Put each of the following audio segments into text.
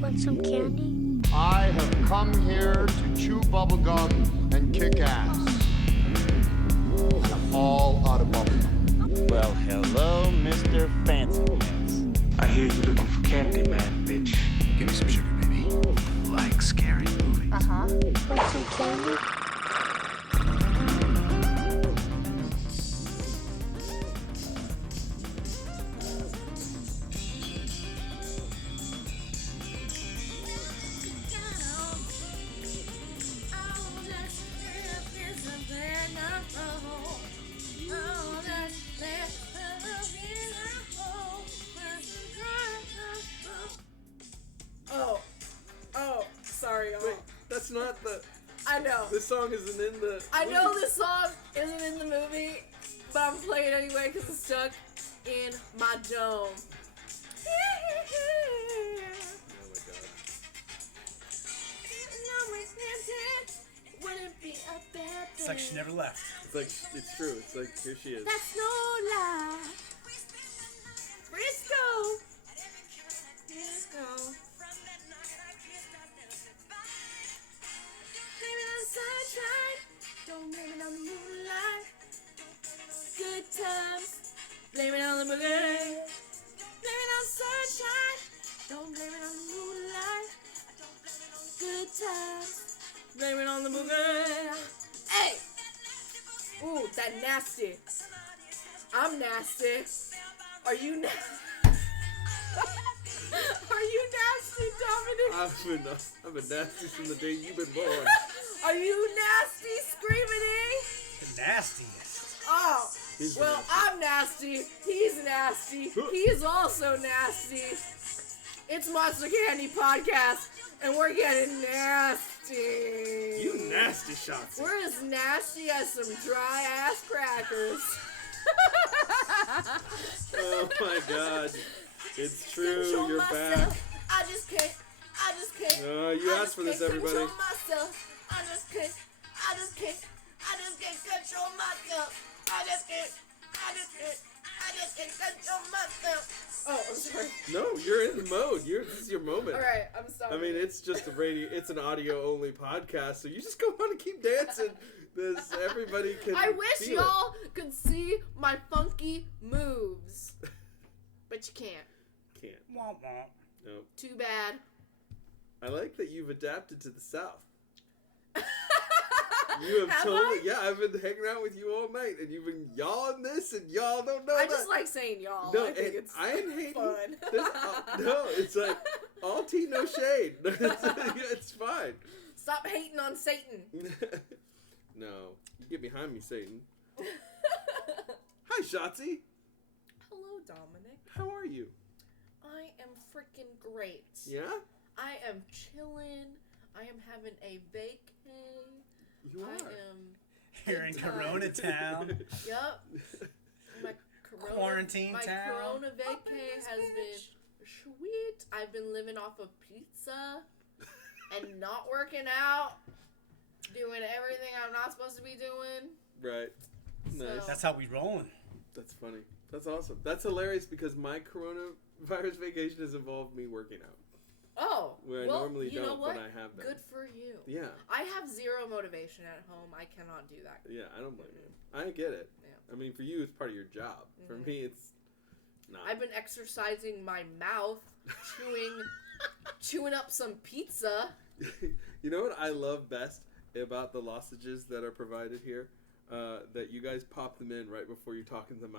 Want some candy? I have come here to chew bubblegum and kick ass. I'm all out of bubblegum. Well, hello, Mr. Fancy Pants. I hear you looking for candy, man, bitch. Give me some sugar, baby. Like scary movies. Want some candy? Sorry, y'all. Wait, that's not the... I know. This song isn't in the... I know this song isn't in the movie, but I'm playing it anyway because it's stuck in my dome. Oh my god. Wouldn't be a bad It's like she never left. It's like, it's true. It's like, here she is. That's no lie. Frisco. Blame it on the sunshine. Don't blame it on the moonlight. Good times. Blame it on the boogie. Blame it on sunshine. Don't blame it on the moonlight. Good times. Blame it on the boogie. Hey! Ooh, that nasty. I'm nasty. Are you nasty? Are you nasty, Dominic? I've been nasty from the day you've been born. Are you nasty, Screamin? The nastiest. Oh, He's well, nasty. I'm nasty. He's nasty. He's also nasty. It's Monster Candy Podcast, and we're getting nasty. You nasty shots. We're as nasty as some dry ass crackers. Oh my god. It's true, Control you're myself. back. I just can't. You asked for this, everybody. Control myself. I just can't control myself. I just can't control myself. Oh, I'm sorry. No, you're in the mode. This is your moment. All right, I'm sorry. I mean, it's just it's an audio-only podcast, so you just go on and keep dancing. Everybody can I wish feel y'all could see my funky moves. But you can't. Can't. Womp womp. No. Too bad. I like that you've adapted to the South. You have Have totally... I? Yeah, I've been hanging out with you all night, and you've been y'alling this, and y'all don't know I that. just like saying y'all. No, I think and it's I ain't hating. fun. No, it's like, all tea, no shade. It's fine. Stop hating on Satan. No. You get behind me, Satan. Hi, Shotzi. Hello, Dominic. How are you? I am freaking great. Yeah? I am chilling. I am having a vacay. You I are. am. Here in Good time. Corona Town. Yup. My corona, Quarantine my town. Corona vacay has been sweet. I've been living off of pizza and not working out, doing everything I'm not supposed to be doing. Right. Nice. So- That's how we rolling. That's funny. That's awesome. That's hilarious because my coronavirus vacation has involved me working out. Oh, Where I well, normally you know don't, what? but I have been. Good for you. Yeah. I have zero motivation at home. I cannot do that. Yeah, I don't blame you. I get it. Yeah. I mean, for you, it's part of your job. For me, it's not. I've been exercising my mouth, chewing up some pizza. You know what I love best about the lozenges that are provided here? That you guys pop them in right before you talk into the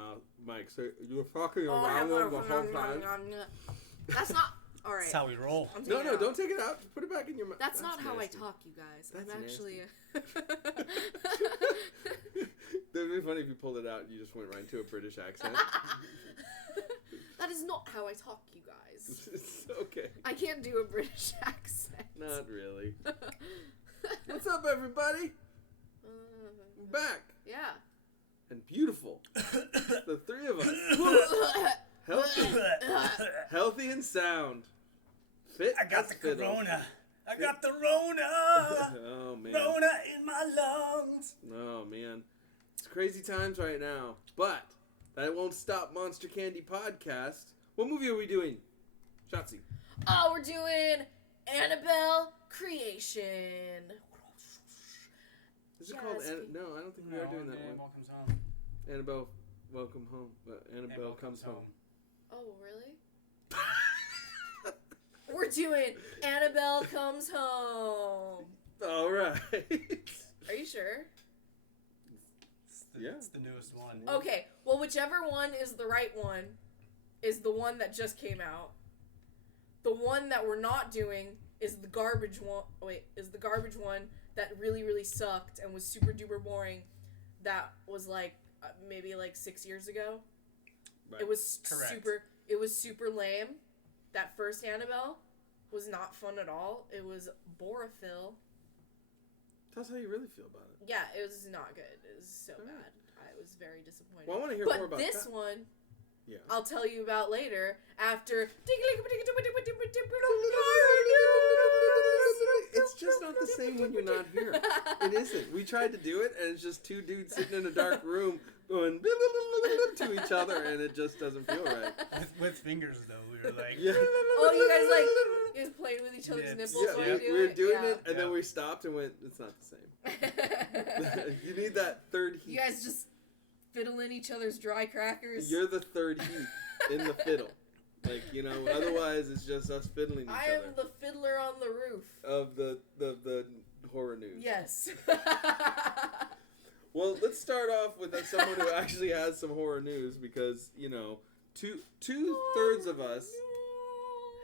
mic. So you're talking around them the whole time. That's not all right. That's how we roll. I'm No, taking no, it out. don't take it out. Just put it back in your mouth. That's not how I talk, you guys. That's I'm actually. That'd be funny if you pulled it out and you just went right into a British accent. That is not how I talk, you guys. It's okay. I can't do a British accent. Not really. What's up, everybody? We're back. Yeah. And beautiful. The three of us. Healthy and sound. Fit I got as the fiddle. corona. I got the Rona. Oh, man. Rona in my lungs. Oh, man. It's crazy times right now. But That Won't Stop Monster Candy podcast. What movie are we doing, Shotzi? Oh, we're doing Annabelle Creation. Is it called? No, I don't think we are doing that one. Annabelle Comes Home. Annabelle, welcome home. Annabelle comes home. Oh, really? We're doing Annabelle Comes Home. All right. Are you sure? It's the newest one. Okay, well, whichever one is the right one is the one that just came out. The one that we're not doing is the garbage one. Is the garbage one that really, really sucked and was super duper boring. That was like maybe like 6 years ago. Right. It was Correct. It was super lame. That first Annabelle was not fun at all. It was Borophyll. Tell us how you really feel about it. Yeah, it was not good. It was so bad. I was very disappointed. Well, I want to hear but more about this that. one, Yeah. I'll tell you about later after. It's just not the same when you're not here. It isn't. We tried to do it, and it's just two dudes sitting in a dark room going to each other, and it just doesn't feel right. With fingers, though. We were like... Yeah. Oh, you guys playing with each other's Nips. nipples Yeah, while we you do were it? doing Yeah. it, and then we stopped and went, it's not the same. You need that third heat. You guys just fiddle in each other's dry crackers. You're the third heat in the fiddle. Like, you know, otherwise it's just us fiddling each I other. am the fiddler on the roof. Of the horror news. Yes. Well, let's start off with someone who actually has some horror news because, you know, two-thirds of us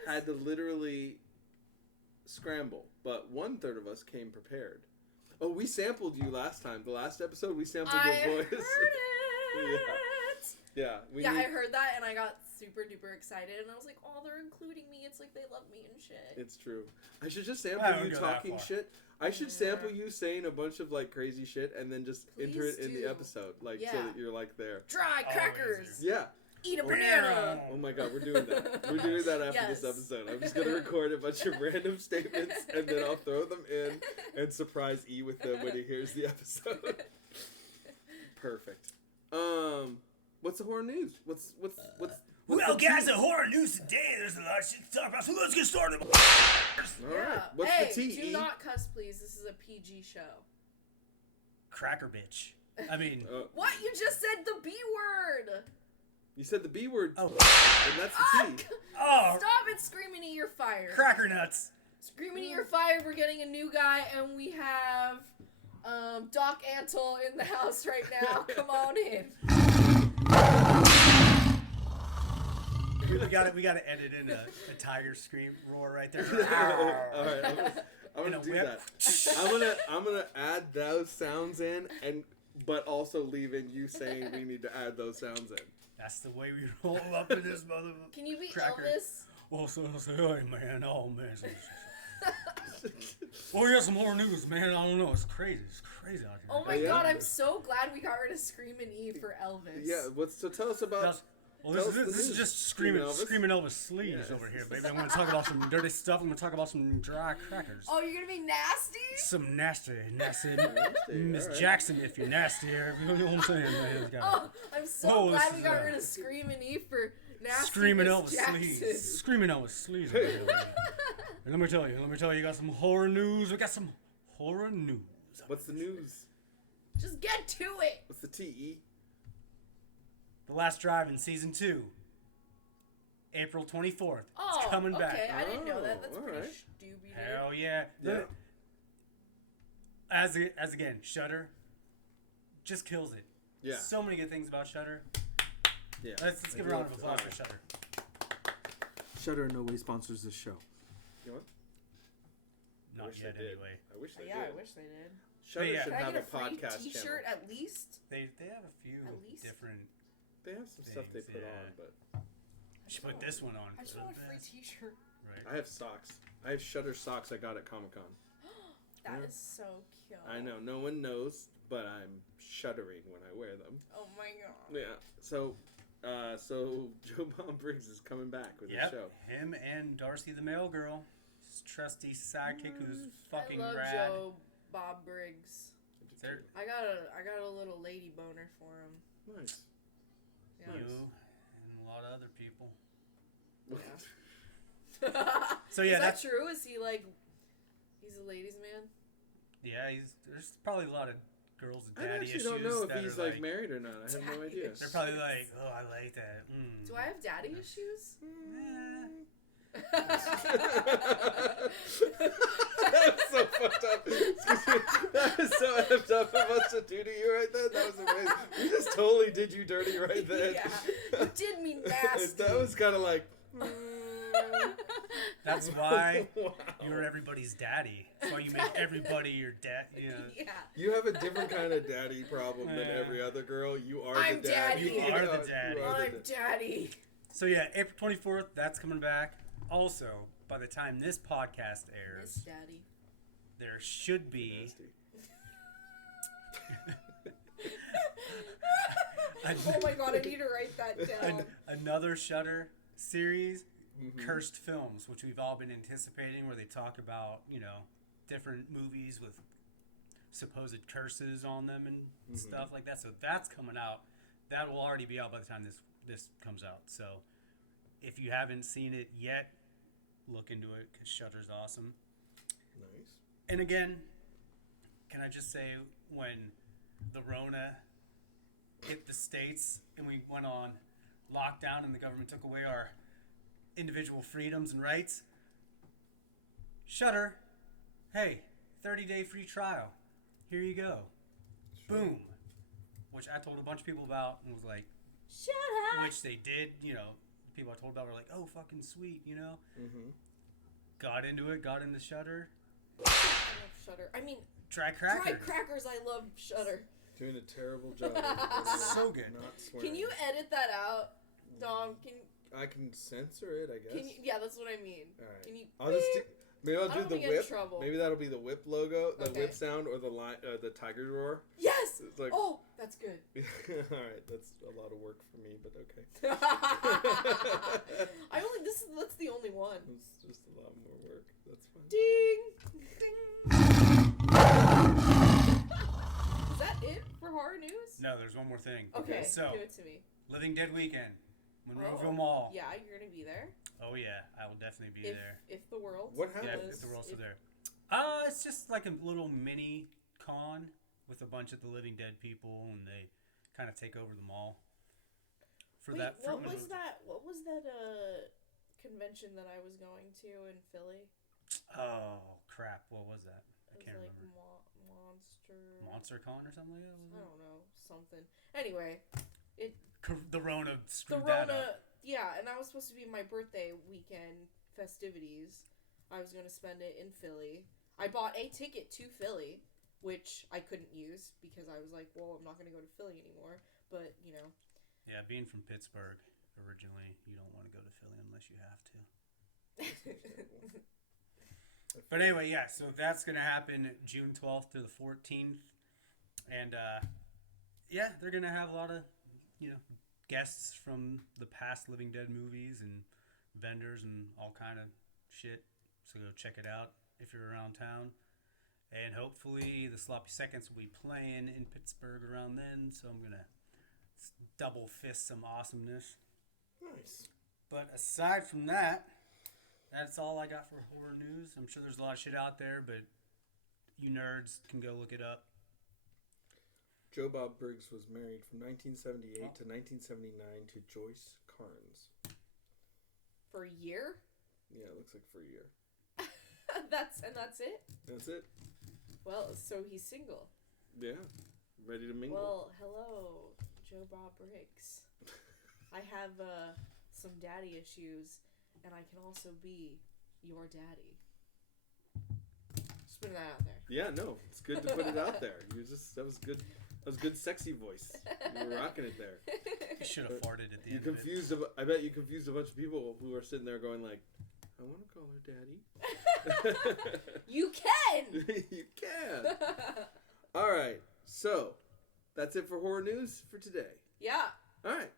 had to literally scramble, but 1/3 of us came prepared. Oh, we sampled you last time. The last episode, we sampled your voice. Heard it. Yeah. I heard that and I got super duper excited and I was like, oh, they're including me. It's like they love me and shit. It's true. I should just I sample don't you go that talking far. shit. I should sample you saying a bunch of like crazy shit and then just enter Please it in do. the episode, like so Yeah. that you're like there. Dry crackers. Yeah. Eat a banana. Oh my god, we're doing that. We're doing that after Yes. this episode. I'm just gonna record a bunch of random statements and then I'll throw them in and surprise E with them when he hears the episode. Perfect. What's the horror news? What's Well, the guys, tea? the horror news today, there's a lot of shit to talk about, so let's get started. All Yeah. right. What's Hey, the tea? do E? not cuss, please. This is a PG show. Cracker bitch. I mean... What? You just said the B word. You said the B word. Oh. And that's the T. Oh! Stop it, Screamin' you're fired. Cracker nuts. Screamin' you're fired. We're getting a new guy, and we have Doc Antle in the house right now. Come on in. We gotta edit in a tiger scream roar right there. All right. I'm In gonna a do whip. that. I'm gonna add those sounds in, but also leave in you saying we need to add those sounds in. That's the way we roll up in this motherfucker. Can you be Cracker. Elvis? Well, so say, hey, man. Oh, man. Oh, yeah, some more news, man. I don't know. It's crazy. It's crazy out here. Oh my Yeah. god, I'm so glad we got rid of Screamin' E for Elvis. Yeah. So tell us about. Well, Tell this us the is news. just Screamin' screaming Elvis. Elvis sleeves Yes. over here, baby. I'm going to talk about some dirty stuff. I'm going to talk about some dry crackers. Oh, you're gonna be nasty? Some nasty Nasty, Miss all right. Jackson, if you're nasty. You know what I'm saying, man? It's gotta- Oh, I'm so Oh, glad this we is, got rid of Screamin' E for nasty Screaming Miss Elvis Jackson. sleeves. Screaming Elvis sleeves. over here, man. And let me tell you, we got some horror news. We got some horror news. What's the news? Just get to it. What's the T? The Last Drive in Season 2. April 24th. Oh, It's coming back. okay. I didn't know that. That's Oh, pretty alright. stupid. Hell yeah. Yeah. As again, Shudder just kills it. Yeah. So many good things about Shudder. Yeah. Let's give a round of applause for Shudder. Shudder in no way sponsors this show. You know what? I Not wish yet, they did. anyway. I wish they Yeah, did. I wish they did. Shudder yeah. should Can I have get a a free podcast T-shirt channel. at least? They have a few At least? different. They have some stuff they things, put yeah. on, but I should put this one on. I just for want the a free best. T-shirt. I have socks. I have Shudder socks I got at Comic-Con. That Yeah. is so cute. I know, no one knows, but I'm shuddering when I wear them. Oh my god. Yeah. So Joe Bomb Briggs is coming back with Yep. the show. Him and Darcy the Mail Girl. His trusty sidekick who's fucking I love rad. Joe Bob Briggs. There- I got a little lady boner for him. Nice. Yeah. You and a lot of other people. Yeah. So yeah, is that that's true? Is he like, he's a ladies' man? yeah. There's probably a lot of girls with I daddy actually issues. don't know if that he's are like married or not. I have no idea. They're probably like, oh, I like that. Do I have daddy issues? That was so fucked up. Excuse me. That was so effed up of us to do to you right then. That was amazing. We just totally did you dirty right then. Yeah, you did me nasty. That was kind of like. That's why Wow. you're everybody's daddy. That's why you make everybody your dad. You know. Yeah. You have a different kind of daddy problem than Yeah. every other girl. You are I'm the daddy. daddy. You are the daddy. I'm daddy. So yeah, April 24th. That's coming back. Also, by the time this podcast Miss airs, daddy. there should be. Nasty. Oh my god, I need to write that down. Another Shudder series, Mhm. Cursed Films, which we've all been anticipating, where they talk about, different movies with supposed curses on them and stuff like that. So that's coming out. That will already be out by the time this comes out. So if you haven't seen it yet, look into it, because Shudder's awesome. Nice. And again, can I just say, when the Rona hit the States and we went on lockdown and the government took away our individual freedoms and rights, Shudder, hey, 30-day free trial. Here you go. Sure. Boom. Which I told a bunch of people about and was like, Shut up. which they did, people I told about were like, oh, fucking sweet, Mm-hmm. Got into it, got into Shudder. I love Shudder. I mean, Try Crackers. Dry Crackers, I love Shudder. Doing a terrible job. So good. Not swearing. Can you edit that out, Dom? I can censor it, I guess. Can you? Yeah, that's what I mean. All right. Can you? I'll just maybe I'll I do don't the wanna get in whip. trouble. Maybe that'll be the whip logo, the Okay. whip sound, or the tiger roar. Yes. It's like, Oh, that's good. all right, that's a lot of work for me, but okay. That's the only one. It's just a lot more work. That's fine. Ding. Is that it for horror news? No, there's one more thing. Okay, So, give it to me. Living Dead Weekend. Monroeville Oh, Mall. Yeah, you're gonna be there. Oh, yeah. I will definitely be If there. if the world. What Yeah, happens? if the world's still there. It's just like a little mini con with a bunch of the Living Dead people, and they kind of take over the mall. For Wait, that. what was that? What was that? Convention that I was going to in Philly. Oh, crap. What was that? I It can't was like remember. Monster. MonsterCon or something like that? I don't know, something. Anyway, The Rona the screwed that Rona. up. Yeah, and that was supposed to be my birthday weekend festivities. I was gonna spend it in Philly. I bought a ticket to Philly, which I couldn't use because I was like, well, I'm not gonna go to Philly anymore. But Yeah, being from Pittsburgh originally, you don't want to go to Philly unless you have to. But anyway, yeah, so that's going to happen June 12th to the 14th. And, yeah, they're going to have a lot of, guests from the past Living Dead movies and vendors and all kind of shit. So go check it out if you're around town. And hopefully the Sloppy Seconds will be playing in Pittsburgh around then. So I'm going to double fist some awesomeness. Nice. But aside from that, that's all I got for horror news. I'm sure there's a lot of shit out there, but you nerds can go look it up. Joe Bob Briggs was married from 1978 to 1979 to Joyce Carnes. for a year. Yeah, it looks like for a year. That's it. That's it. Well, so he's single. Yeah, ready to mingle. Well, hello, Joe Bob Briggs. I have some daddy issues, and I can also be your daddy. Just putting that out there. Yeah, no, it's good to put it out there. That was good. That was good, sexy voice. You were rocking it there. You should have farted at the You end of confused. I bet you confused a bunch of people who are sitting there going like, "I want to call her daddy." You can. You can. All right, so that's it for horror news for today. Yeah. All right.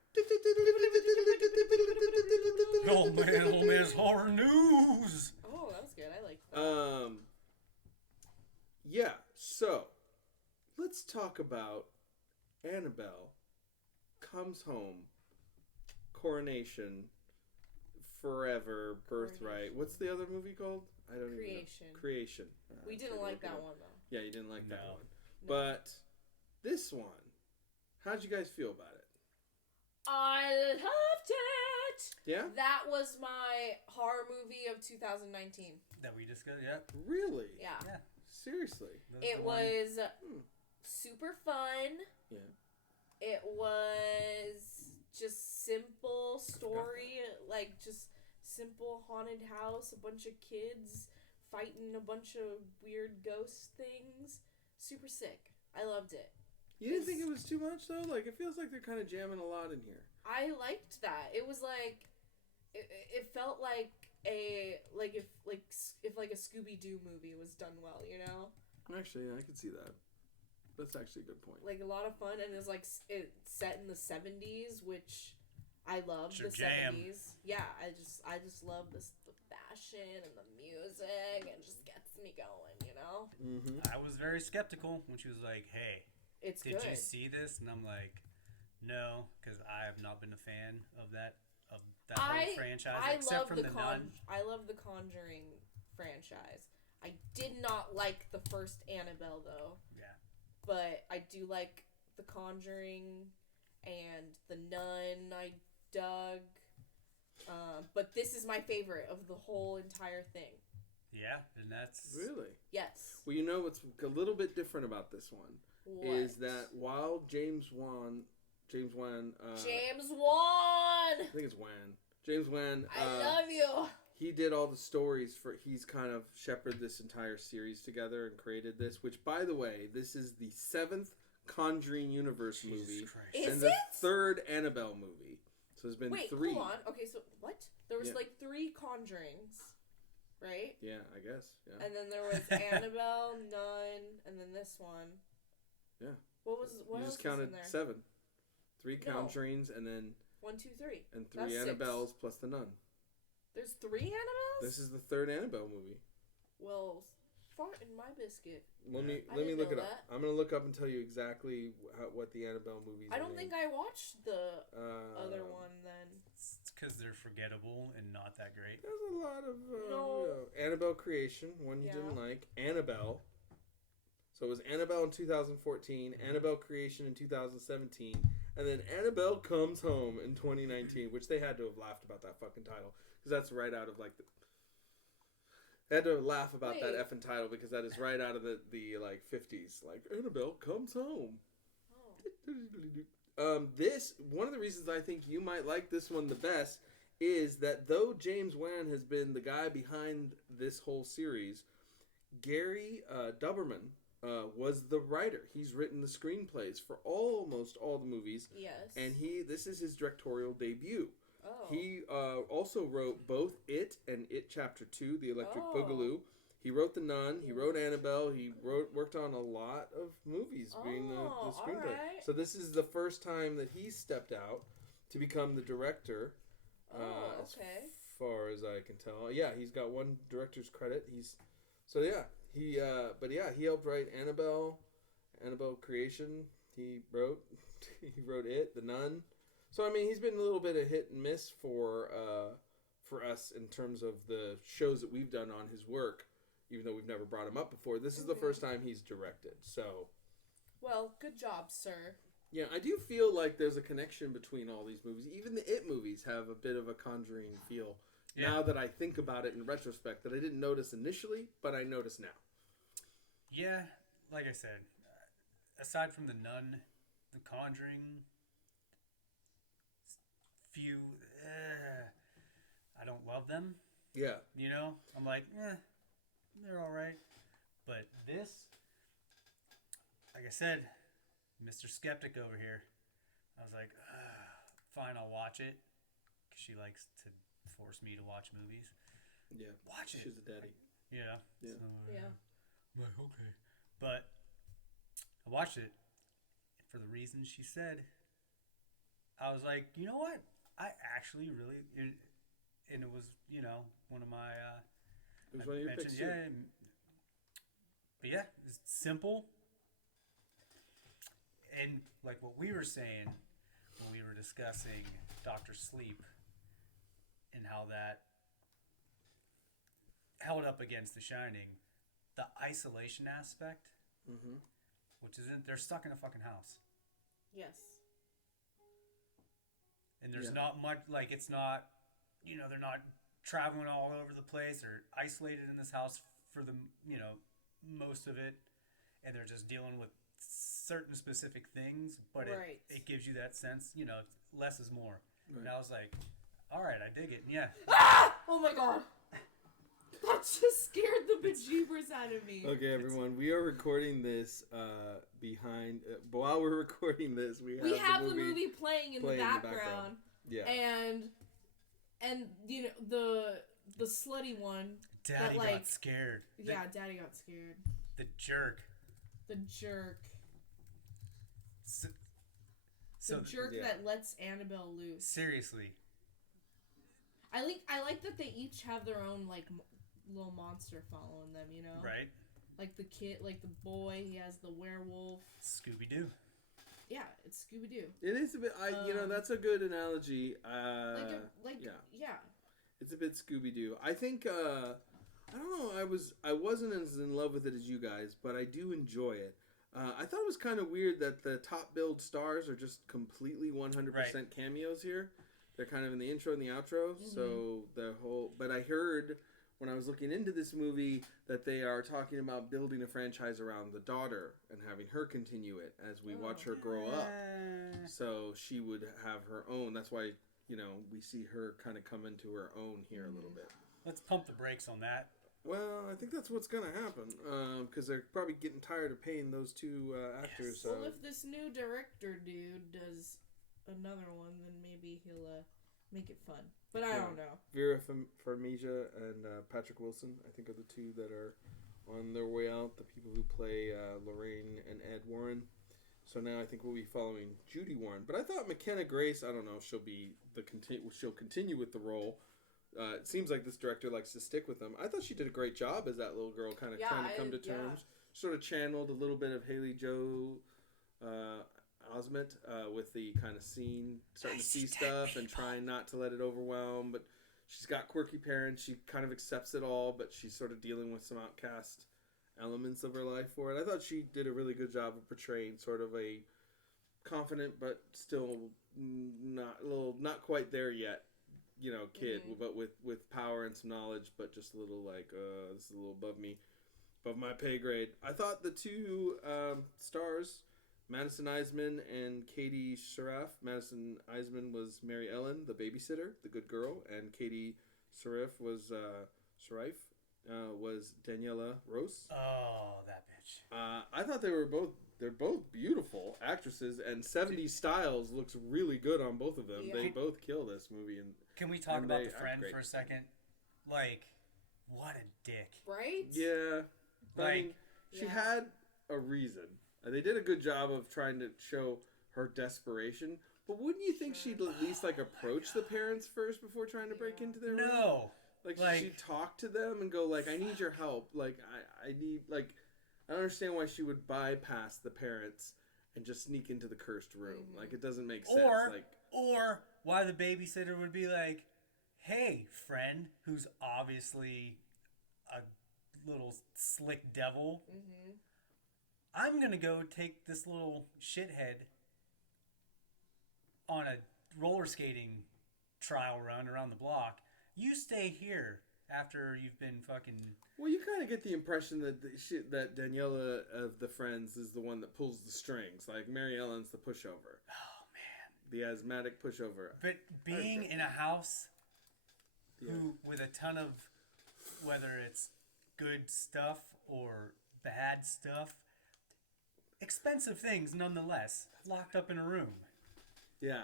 Oh man, it's horror news. Oh, that was good. I like that. Yeah, so let's talk about Annabelle Comes Home, Coronation, Forever, Birthright. Coronation. What's the other movie called? I don't even know. Creation. We didn't like that one, though. Yeah, you didn't like that No. one. But this one, how'd you guys feel about it? I loved it! Yeah? That was my horror movie of 2019. That we discussed, yeah. Really? Yeah. Yeah. Seriously? It was super fun. Yeah. It was just simple story, like just simple haunted house, a bunch of kids fighting a bunch of weird ghost things. Super sick. I loved it. You didn't think it was too much though? Like it feels like they're kind of jamming a lot in here. I liked that. It was like it felt like if a Scooby-Doo movie was done well, you know? Actually, I could see that. That's actually a good point. Like a lot of fun, and it's like it's set in the 70s, which I love. Your the jam. 70s. Yeah, I just love the fashion and the music, and just gets me going, you know? Mm-hmm. I was very skeptical when she was like, hey, It's did good. you see this? And I'm like, no, because I have not been a fan of that whole franchise, except from the Nun. I love the Conjuring franchise. I did not like the first Annabelle, though. Yeah. But I do like the Conjuring and the Nun. I dug. But this is my favorite of the whole entire thing. Yeah, and that's... Really? Yes. Well, you know what's a little bit different about this one What? is that while James Wan, James Wan! I think it's Wan. James Wan. I love you! He did all the stories for. He's kind of shepherded this entire series together and created this. Which, by the way, this is the 7th Conjuring universe Jesus movie Christ. Is and the it? 3rd Annabelle movie. So there's been Wait, 3. hold on. Okay, so what? There was Yeah. like 3 Conjurings, right? Yeah, I guess. Yeah. And then there was Annabelle, Nun, and then this one. Yeah. What You else just counted was in there? 7. 3 No. Conjurings and then 1, 2, 3. and 3 That's 6. Annabelles plus the Nun. There's 3 Annabelles? This is the 3rd Annabelle movie. Well, fart in my biscuit. Let me I let me didn't look know it up. that. I'm gonna look up and tell you exactly what the Annabelle movies. I don't think I watched the Uh, other one then. It's because they're forgettable and not that great. There's a lot of No. Annabelle Creation, one you Yeah. didn't like. Annabelle. So it was Annabelle in 2014, Annabelle Creation in 2017, and then Annabelle Comes Home in 2019, which they had to have laughed about that fucking title because that's right out of like the. They had to laugh about that Wait. effing title because that is right out of the like 50s, like Annabelle Comes Home. Oh. This one of the reasons I think you might like this one the best is that though James Wan has been the guy behind this whole series, Gary Duberman was the writer. He's written the screenplays for almost all the movies, Yes. and this is his directorial debut. Oh. He also wrote both It and It Chapter 2, The Electric Oh. Boogaloo. He wrote The Nun. He wrote Annabelle. He worked on a lot of movies being the Oh, screenplay. alright. So this is the first time that he stepped out to become the director. Oh, As okay. far as I can tell, yeah, he's got one director's credit. He helped write Annabelle Creation. He wrote It, The Nun. So I mean, he's been a little bit of hit and miss for us in terms of the shows that we've done on his work, even though we've never brought him up before. This is the first time he's directed. So Well, good job, sir. yeah, I do feel like there's a connection between all these movies. Even the It movies have a bit of a Conjuring feel. Yeah. Now that I think about it in retrospect, that I didn't notice initially, but I notice now. Yeah, like I said, aside from the Nun, the Conjuring, few, I don't love them. Yeah. You know, I'm like, they're all right. But this, like I said, Mr. Skeptic over here, I was like, fine, I'll watch it. 'Cause she likes to force me to watch movies. Yeah. Watch it. She's a daddy. Yeah. Yeah. So, Yeah. I'm like, okay. But I watched it for the reasons she said. I was like, you know what? I actually really, and it was, one of my, It was one of your picks, too. yeah. But yeah, it's simple. And like what we were saying when we were discussing Doctor Sleep and how that held up against The Shining. The isolation aspect, which isn't, they're stuck in a fucking house. Yes. And there's not much, like, it's not, you know, they're not traveling all over the place or isolated in this house for the, you know, most of it. And they're just dealing with certain specific things, but it gives you that sense, you know, less is more. Right. And I was like, all right, I dig it. And yeah. Ah! Oh my god. That just scared the bejeebers out of me. Okay, everyone, we are recording this while we're recording this, we have the movie playing in the background. Yeah. And you know, the slutty one. Daddy got scared. Yeah, Daddy got scared. The jerk. So the jerk that lets Annabelle loose. Seriously. I like that they each have their own, like, little monster following them, you know? Right. Like the kid, like the boy, he has the werewolf. Scooby-Doo. Yeah, it's Scooby-Doo. It is a bit, you know, that's a good analogy. Yeah. It's a bit Scooby-Doo. I think, I don't know, I wasn't as in love with it as you guys, but I do enjoy it. I thought it was kind of weird that the top billed stars are just completely 100% cameos here. They're kind of in the intro and the outro, so but I heard when I was looking into this movie that they are talking about building a franchise around the daughter and having her continue it as we watch her grow up. So she would have her own. That's why, you know, we see her kind of come into her own here a little bit. Let's pump the brakes on that. Well, I think that's what's going to happen, because they're probably getting tired of paying those two actors. Yes. Well, if this new director dude does another one, then maybe he'll make it fun. But I don't know. Vera Farmiga and Patrick Wilson, I think, are the two that are on their way out, the people who play Lorraine and Ed Warren. So now I think we'll be following Judy Warren. But I thought McKenna Grace, I don't know, she'll continue with the role. It seems like this director likes to stick with them. I thought she did a great job as that little girl, kind of trying to come to terms. Sort of channeled a little bit of Haley Joel Osment with the kind of scene, starting to see stuff and trying not to let it overwhelm. But she's got quirky parents. She kind of accepts it all, but she's sort of dealing with some outcast elements of her life for it. I thought she did a really good job of portraying sort of a confident but still not quite there yet, you know, kid, but with power and some knowledge, but just a little like, this is a little above my pay grade. I thought the two stars, Madison Eisman and Katie Saurav. Madison Eisman was Mary Ellen, the babysitter, the good girl, and Katie Saurav was Daniela Rose. Oh, that bitch. I thought they're both beautiful actresses, and 70s styles looks really good on both of them. Yeah. They both kill this movie. And can we talk about the friend for a second? Like, what a dick. Right? Yeah. Like, I mean, she had a reason. They did a good job of trying to show her desperation. But wouldn't you think she'd at least, like, approach the parents first before trying to break into their room? No. Like, she'd talk to them and go, like, I need your help. Like, I need, like, I don't understand why she would bypass the parents and just sneak into the cursed room. Like, it doesn't make sense. Or why the babysitter would be like, hey, friend, who's obviously a little slick devil, I'm going to go take this little shithead on a roller skating trial run around the block. You stay here after you've been fucking... Well, you kind of get the impression that that Daniela of the Friends is the one that pulls the strings. Like, Mary Ellen's the pushover. Oh, man. The asthmatic pushover. But being in a house with a ton of, whether it's good stuff or bad stuff, expensive things nonetheless, locked up in a room. Yeah.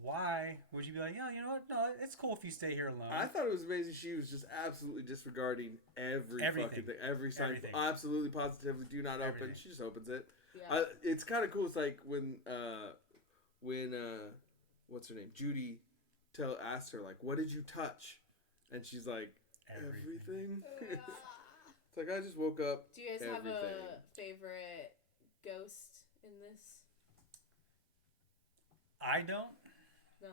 Why would you be like, you know what? No, it's cool if you stay here alone. I thought it was amazing. She was just absolutely disregarding everything. Fucking thing. Every sign. Everything. Absolutely, positively, do not open. She just opens it. Yeah. It's kind of cool. It's like when what's her name? Judy asks her, like, what did you touch? And she's like, everything. It's like, I just woke up. Do you guys have a favorite ghost in this? I don't. No.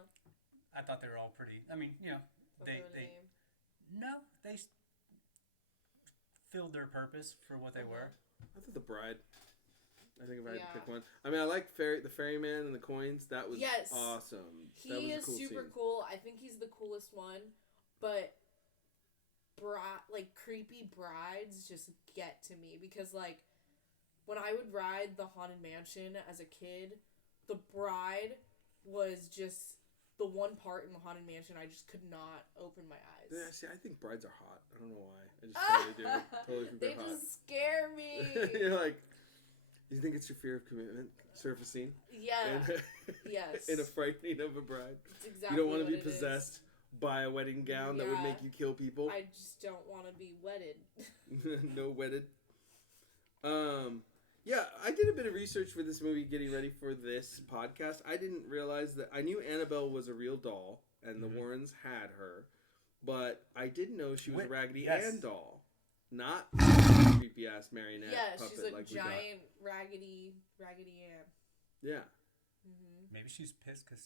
I thought they were all pretty. I mean, you know, they filled their purpose for what they were. I thought the bride. I think if I had to Yeah. pick one. I mean, I like the ferryman and the coins. That was awesome. He that was is a cool super scene. cool. I think he's the coolest one. But creepy brides just get to me because like when I would ride the Haunted Mansion as a kid, the bride was just the one part in the Haunted Mansion I just could not open my eyes. Yeah, see, I think brides are hot. I don't know why. I just totally do. Totally think They they're hot. just scare me. You're like, you think it's your fear of commitment surfacing? Yeah. Yes. In a frightening of a bride. It's exactly You don't want to what be it is. possessed by a wedding gown that would Yeah. make you kill people. I just don't want to be wedded. No wedded. Yeah, I did a bit of research for this movie getting ready for this podcast. I didn't realize that I knew Annabelle was a real doll and the Warrens had her, but I didn't know she was a Raggedy Ann doll, not a creepy ass marionette puppet she's a like giant Raggedy Ann. Yeah. Maybe she's pissed because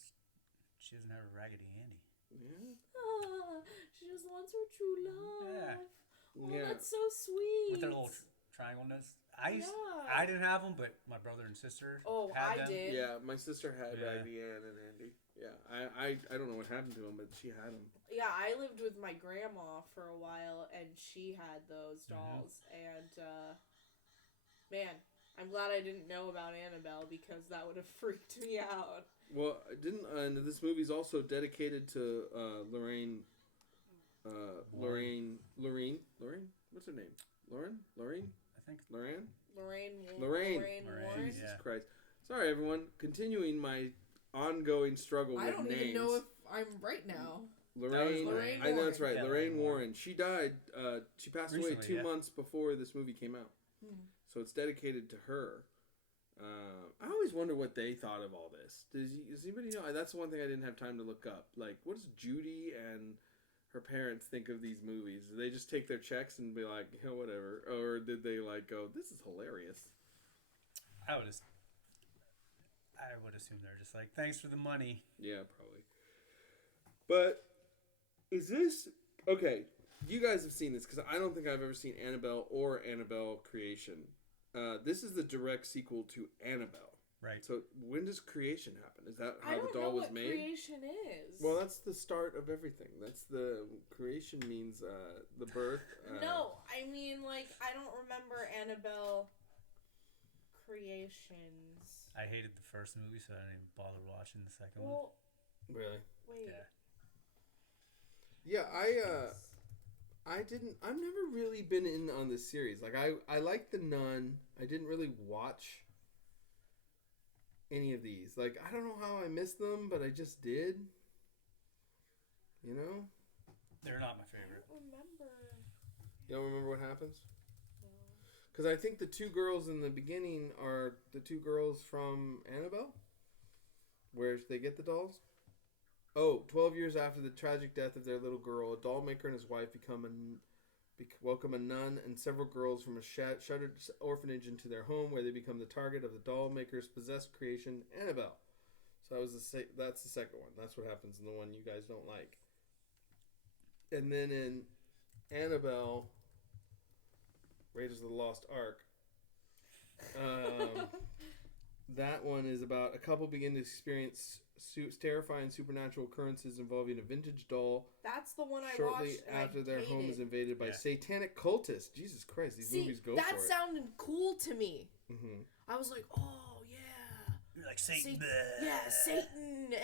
she doesn't have a Raggedy Andy. Yeah. She just wants her true love. Yeah. Oh, Yeah. that's so sweet. With their little triangle nose. I Yeah. didn't have them, but my brother and sister Oh, had I them. did. Yeah, my sister had Yeah. Raggedy Ann and Andy. Yeah, I don't know what happened to them, but she had them. Yeah, I lived with my grandma for a while, and she had those dolls. And, man, I'm glad I didn't know about Annabelle, because that would have freaked me out. Well, and this movie's also dedicated to Lorraine. Lorraine. What's her name? Lorraine. I think. Lorraine. Lorraine Lorraine, Warren. Jesus yeah. Christ! Sorry, everyone. Continuing my ongoing struggle I with don't names. even know if I'm right now. Lorraine. Lorraine I know that's right. Yeah, Lorraine Lorraine Warren. She died. She passed away Recently, 2 yeah. months before this movie came out. So it's dedicated to her. I always wonder what they thought of all this. Does anybody know? That's the one thing I didn't have time to look up. Like, what does Judy and her parents think of these movies? Do they just take their checks and be like, you know, whatever? Or did they like go, this is hilarious? I would assume they're just like, thanks for the money. Yeah, probably. But is this okay? You guys have seen this because I don't think I've ever seen Annabelle or Annabelle Creation. This is the direct sequel to Annabelle. Right. So when does creation happen? Is that I how don't the know doll was what made? creation is. Well, that's the start of everything. That's the creation means the birth. No, I mean, like, I don't remember Annabelle Creations. I hated the first movie, so I didn't even bother watching the second one. Well, Really? wait. Yeah, I didn't. I've never really been in on this series. Like I like The Nun. I didn't really watch any of these. Like I don't know how I missed them, but I just did. You know? They're not my favorite. I don't remember. You don't remember what happens? No. Because I think the two girls in the beginning are the two girls from Annabelle, where they get the dolls. Oh, 12 years after the tragic death of their little girl, a doll maker and his wife welcome a nun and several girls from a shuttered orphanage into their home, where they become the target of the doll maker's possessed creation, Annabelle. So that's the second one. That's what happens in the one you guys don't like. And then in Annabelle, Raiders of the Lost Ark, that one is about a couple begin to experience terrifying supernatural occurrences involving a vintage doll. That's the one I Shortly watched. and after I their home hated. is invaded by Yeah. satanic cultists. Jesus Christ, these movies go that for it. sounded cool to me. Mm-hmm. I was like, oh yeah, You're like Satan. yeah, Satan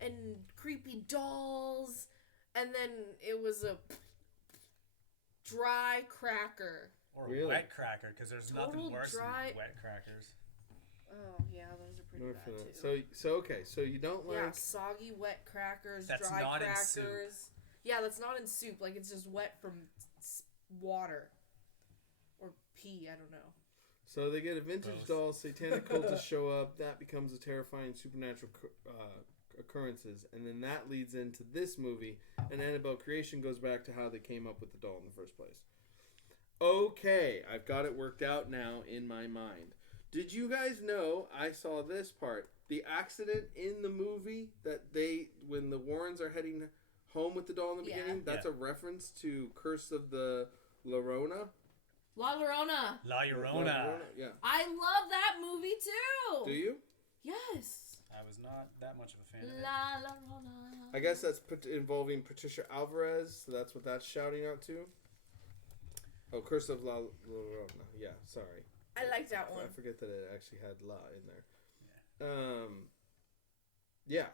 and creepy dolls, and then it was a dry cracker. Or Really? a wet cracker, because there's Total nothing worse dry- than wet crackers. Oh yeah, those are pretty bad too. So you don't like Yeah, soggy wet crackers, That's dry not in crackers. soup. Yeah, that's not in soup. Like it's just wet from water or pee. I don't know. So they get a vintage Gross. doll, satanic cultists show up, that becomes a terrifying supernatural occurrences, and then that leads into this movie, and Annabelle Creation goes back to how they came up with the doll in the first place. Okay, I've got it worked out now in my mind. Did you guys know, I saw this part, the accident in the movie that when the Warrens are heading home with the doll in the Yeah. beginning, that's a reference to Curse of the Llorona. La Llorona. La Llorona. Yeah. I love that movie too. Do you? Yes. I was not that much of a fan of it. La Llorona. I guess that's involving Patricia Alvarez, so that's what that's shouting out to. Oh, Curse of La Llorona. Yeah, sorry. I like that one. I forget that it actually had La in there. Yeah.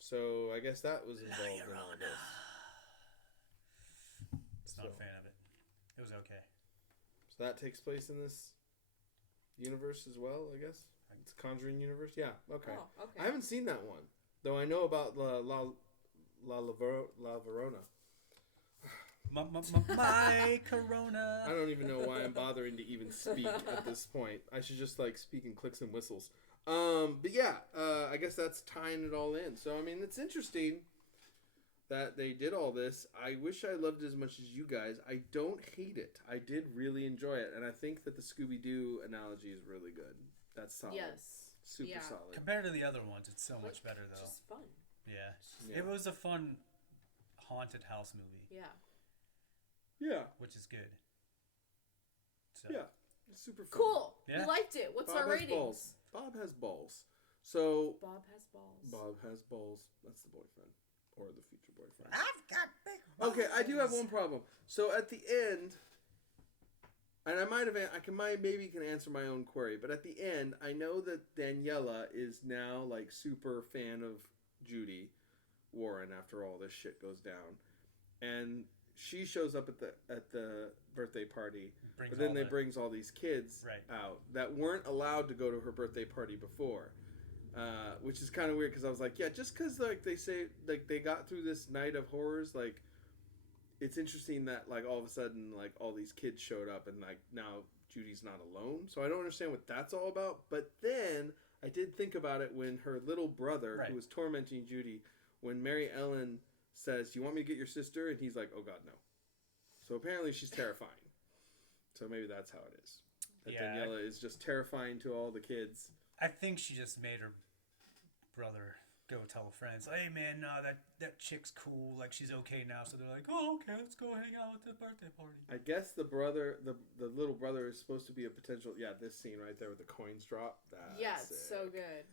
So I guess that was involved in all this. Not a fan of it. It was okay. So that takes place in this universe as well, I guess. It's Conjuring universe. Yeah. Okay. Oh, okay. I haven't seen that one, though. I know about La Verona. My Corona. I don't even know why I'm bothering to even speak at this point. I should just like speak in clicks and whistles. But yeah, I guess that's tying it all in. So I mean, it's interesting that they did all this. I wish I loved it as much as you guys. I don't hate it. I did really enjoy it, and I think that the Scooby-Doo analogy is really good. That's solid. Yes. Super solid. Compared to the other ones, it's so much better though. It's just fun. Yeah. It was a fun haunted house movie. Yeah. Yeah. Which is good. So. Yeah. It's super fun. Cool. Yeah. We liked it. What's Bob our has ratings? balls. Bob has balls. So Bob has balls. Bob has balls. That's the boyfriend or the future boyfriend. I've got big balls. Okay, I do have one problem. So at the end, and maybe can answer my own query, but at the end, I know that Daniela is now like super fan of Judy Warren after all this shit goes down, and she shows up at the birthday party, but then they brings all these kids out that weren't allowed to go to her birthday party before. Which is kind of weird because I was like, yeah, just because like they say like they got through this night of horrors, like it's interesting that like all of a sudden like all these kids showed up and like now Judy's not alone. So I don't understand what that's all about. But then I did think about it when her little brother who was tormenting Judy, when Mary Ellen says, "Do you want me to get your sister?" and he's like, "Oh God, no." So apparently she's terrifying. So maybe that's how it is. That Daniela is just terrifying to all the kids. I think she just made her brother go tell friends, "Hey man, that chick's cool. Like she's okay now." So they're like, "Oh okay, let's go hang out at the birthday party." I guess the little brother is supposed to be a potential. Yeah, this scene right there with the coins drop. It's so good.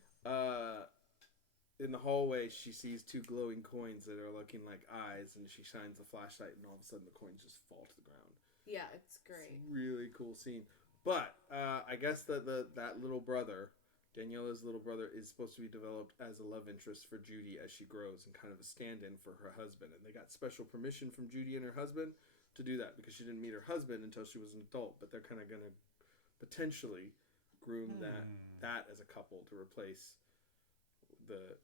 In the hallway, she sees two glowing coins that are looking like eyes, and she shines the flashlight, and all of a sudden the coins just fall to the ground. Yeah, it's great. It's a really cool scene. But I guess that little brother, Daniela's little brother, is supposed to be developed as a love interest for Judy as she grows and kind of a stand-in for her husband. And they got special permission from Judy and her husband to do that because she didn't meet her husband until she was an adult. But they're kind of going to potentially groom that as a couple to replace the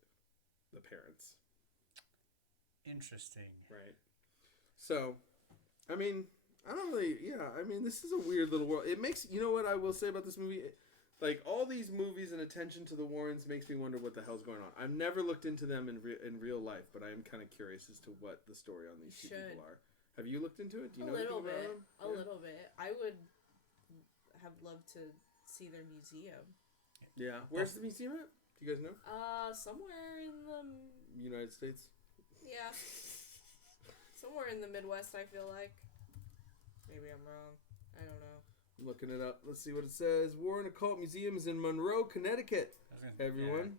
parents. Interesting. Right. So, I mean, I don't really. Yeah, I mean, this is a weird little world. It makes, you know what I will say about this movie. Like, all these movies and attention to the Warrens makes me wonder what the hell's going on. I've never looked into them in real life, but I am kind of curious as to what the story on these two people are. Have you looked into it? Do you know anything about them? A little bit. I would have loved to see their museum. Yeah. Where's the museum at? Do you guys know? Somewhere in the... United States? Yeah. Somewhere in the Midwest, I feel like. Maybe I'm wrong. I don't know. I'm looking it up. Let's see what it says. Warren Occult Museum is in Monroe, Connecticut. Everyone.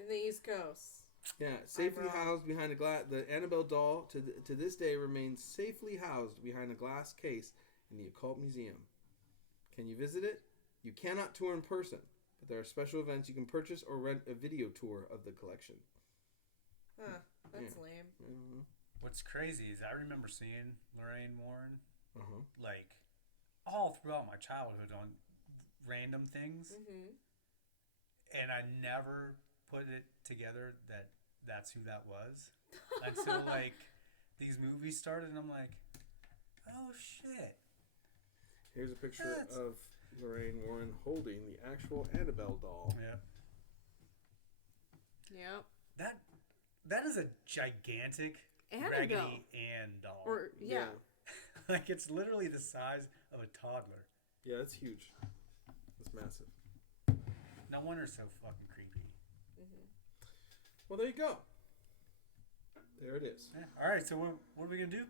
In the East Coast. Yeah, safely housed behind a glass. The Annabelle doll to this day remains safely housed behind a glass case in the Occult Museum. Can you visit it? You cannot tour in person, but there are special events you can purchase or rent a video tour of the collection. Huh, that's lame. Mm-hmm. What's crazy is I remember seeing Lorraine Warren like all throughout my childhood on random things, and I never put it together that that's who that was until like these movies started, and I'm like, oh shit. Here's a picture of Lorraine Warren holding the actual Annabelle doll. Yep. That is a gigantic Raggedy Ann doll. Or yeah. Like it's literally the size of a toddler. Yeah, that's huge. That's massive. No wonder it's so fucking creepy. Well, there you go. There it is. Yeah. All right. So what are we gonna do?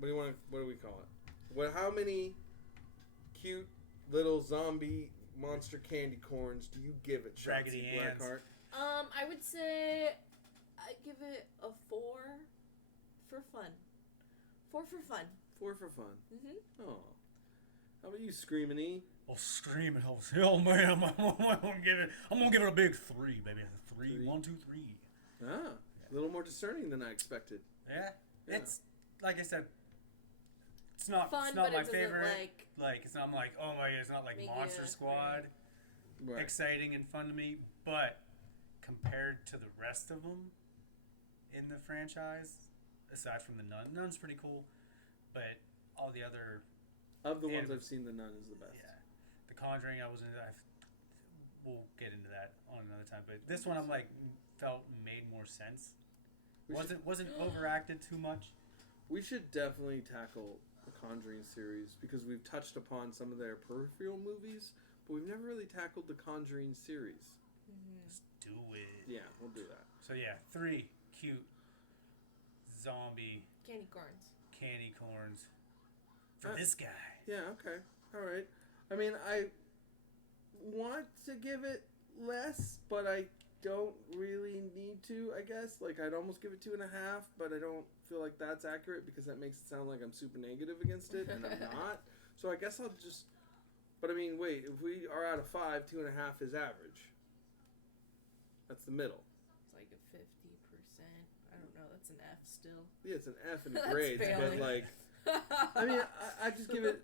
What do we call it? How many cute little zombie monster candy corns do you give it, Raggedy Shotzi Ann's. Blackheart? I would say I give it a 4 for fun. 4 for fun. 4 for fun. Mm-hmm. Oh. How about you, Screamin' E? Oh, Screamin'! Oh man, I'm gonna give it a big 3, baby. 3, 1, 2, 3. Ah, a little more discerning than I expected. Yeah. Yeah. It's like I said. It's not. Fun, it's not but my it doesn't, favorite. like, it's not like, oh my, it's not like make Monster you- Squad. Right. Exciting and fun to me, but compared to the rest of them in the franchise, aside from the Nun's pretty cool, but all the other, Of the Yeah, ones but- I've seen, the Nun is the best. yeah, the Conjuring, we'll get into that on another time, but this one I'm like felt made more sense. We Wasn't overacted too much. We should definitely tackle the Conjuring series because we've touched upon some of their peripheral movies, but we've never really tackled the Conjuring series. Let's do it. Yeah, we'll do that. So yeah, 3 cute zombie Candy corns. candy corns for Uh, this guy. Yeah, okay. All right. I mean, I want to give it less, but I don't really need to, I guess. Like, I'd almost give it 2.5, but I don't feel like that's accurate because that makes it sound like I'm super negative against it, and I'm not. So I guess I'll just... But I mean, wait, if we are out of 5, 2.5 is average. That's the middle. It's like a 50%. I don't know. That's an F still. Yeah, it's an F in the That's grades, but failing. like... I mean, I just give it...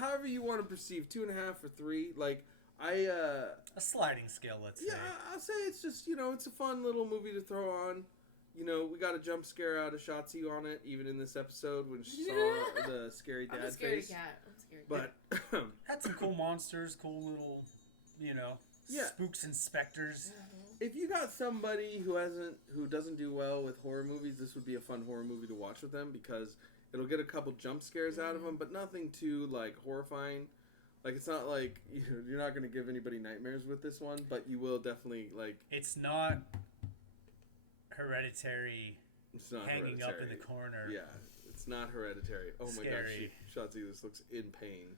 however you want to perceive, 2.5 or 3. Like, A sliding scale, let's say. Yeah, I'll say it's just, it's a fun little movie to throw on. We got a jump scare out of Shotzi on it, even in this episode when she saw the scary dad I'm a scaredy face. cat. I'm a scaredy cat. But, Had some cool monsters, cool little, Yeah. spooks and specters. if you got somebody who doesn't do well with horror movies, this would be a fun horror movie to watch with them because it'll get a couple jump scares out of them, but nothing too, like, horrifying. Like, it's not like, you're not going to give anybody nightmares with this one, but you will definitely, like... It's not Hereditary It's not hanging up in Hereditary. the corner. Yeah, it's not Hereditary. Oh my gosh, Scary. Shotzi, this looks in pain.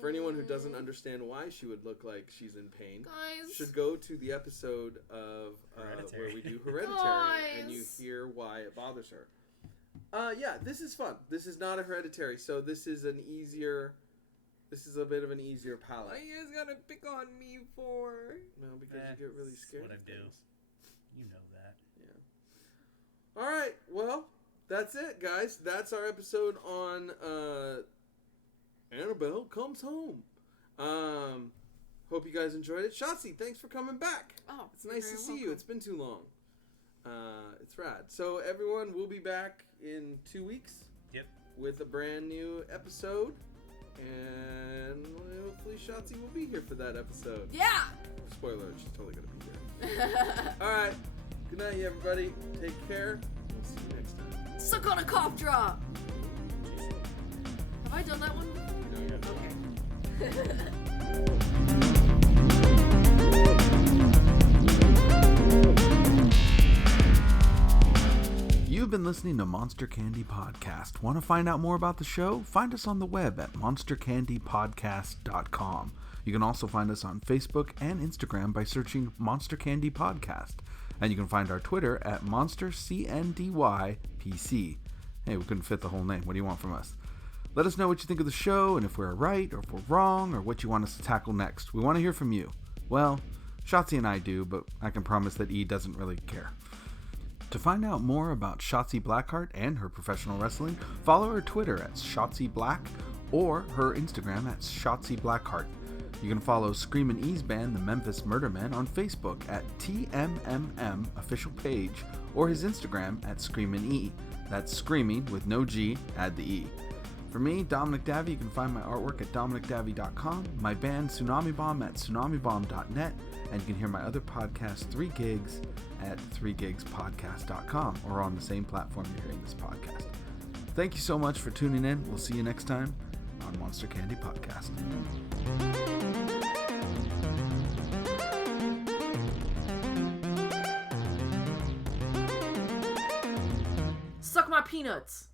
For anyone who doesn't understand why she would look like she's in pain, Guys. should go to the episode of Hereditary. where we do Hereditary, and you Guys. hear why it bothers her. Yeah, this is fun. This is not a Hereditary, so this is a bit of an easier palette. Why you guys gotta pick on me for? No, because you get really That's scared. what I of do. things. You know that. Yeah. All right. Well, that's it, guys. That's our episode on Annabelle Comes Home. Hope you guys enjoyed it. Shotzi, thanks for coming back. Oh, It's nice to see you. It's been too long. It's rad. So everyone, we'll be back in 2 weeks. Yep. With a brand new episode. And hopefully Shotzi will be here for that episode. Yeah. Spoiler alert, she's totally going to be here. Alright. Good night, everybody. Take care. We'll see you next time. Suck on a cough drop. Have I done that one? Okay. You've been listening to Monster Candy Podcast. Want to find out more about the show? Find us on the web at monstercandypodcast.com. You can also find us on Facebook and Instagram by searching Monster Candy Podcast. And you can find our Twitter at MonsterCNDYPC. Hey, we couldn't fit the whole name. What do you want from us? Let us know what you think of the show and if we're right or if we're wrong or what you want us to tackle next. We want to hear from you. Well, Shotzi and I do, but I can promise that E doesn't really care. To find out more about Shotzi Blackheart and her professional wrestling, follow her Twitter at Shotzi Black or her Instagram at Shotzi Blackheart. You can follow Screamin' E's band, the Memphis Murder Men, on Facebook at TMMM official page or his Instagram at Screamin' E. That's screaming with no G, add the E. For me, Dominic Davi, you can find my artwork at dominicdavi.com, my band Tsunami Bomb at tsunamibomb.net, and you can hear my other podcast, 3 Gigs, at 3gigspodcast.com or on the same platform you're hearing this podcast. Thank you so much for tuning in. We'll see you next time on Monster Candy Podcast. not peanuts.